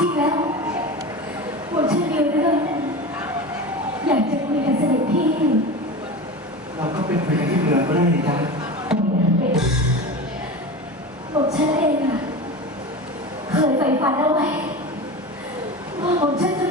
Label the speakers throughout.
Speaker 1: จริงแล้วผมเชื่อเดียวด้วยอยากจะคุยกับเสด็จพี่
Speaker 2: เราก็เป็นไปกันที่เมืองก็ได้จ้ะ
Speaker 1: ผมฉันเองอะเคยใฝ่ฝันเอาไว้ว่าผมฉันจะ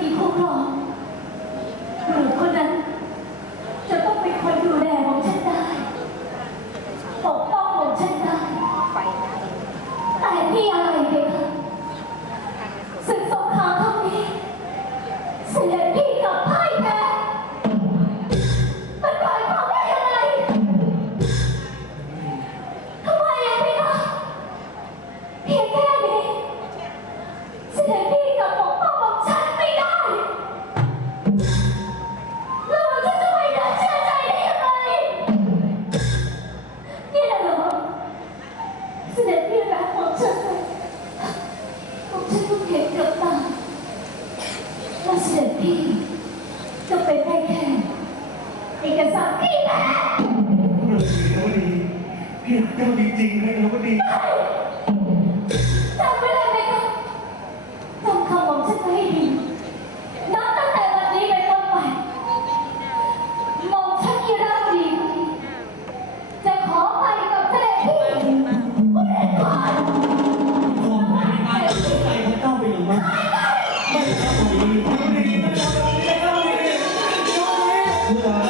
Speaker 1: เสด็จพี่รักของฉันของฉันต้อข็นกับตาว่าเสด็จพี่จะเป็นแค่เอกสารพี่แหละ
Speaker 2: เจ้าดีพี่รักเจ้าดีจริงเลยเราก็ดี 감사합니다.